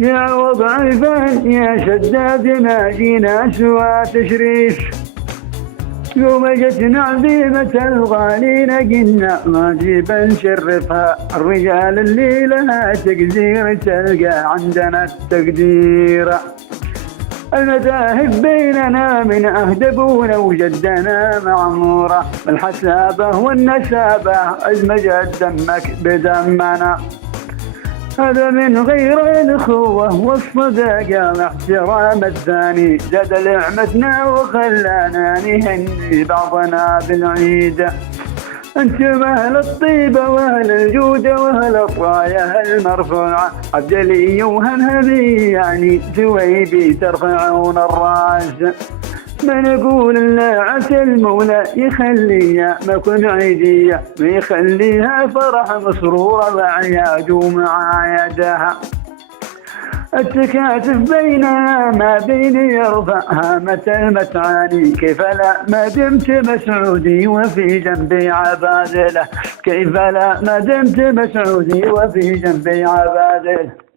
يا وضعيفا يا شداد ما جينا سوى تشريف، يوم جتنا عظيمة الغالين قلنا ما جيب نشرفها، الرجال اللي لها تقدير تلقى عندنا التقدير. المذاهب بيننا من عهد ابونا وجدنا معموره، الحسابه والنسابه ازمجت دمك بدمنا، هذا من غير الأخوة والصداقة واحترام الثاني، زاد نعمتنا وخلانا نهني بعضنا بالعيد. انتم اهل الطيبة واهل الجودة واهل الراية المرفوعة، عبدلي وهمهمي يعني ثويبي ترفعون الراس. ما نقول الا عسى المولى يخليها ما كن عيدية، ما يخليها فرح مسرورة وعياد ومعايدها. التكاتف بيننا ما بين يرفع هامة المتعاني، كيف لا ما دمت مسعودي وفي جنبي عبادله، كيف لا ما دمت مسعودي وفي جنبي عبادله.